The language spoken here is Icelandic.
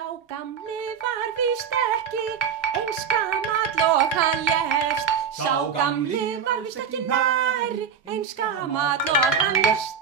Sá gamli var víst ekki eins gamall og hann lést. Sá gamli var víst ekki nær eins gamall og hann lést.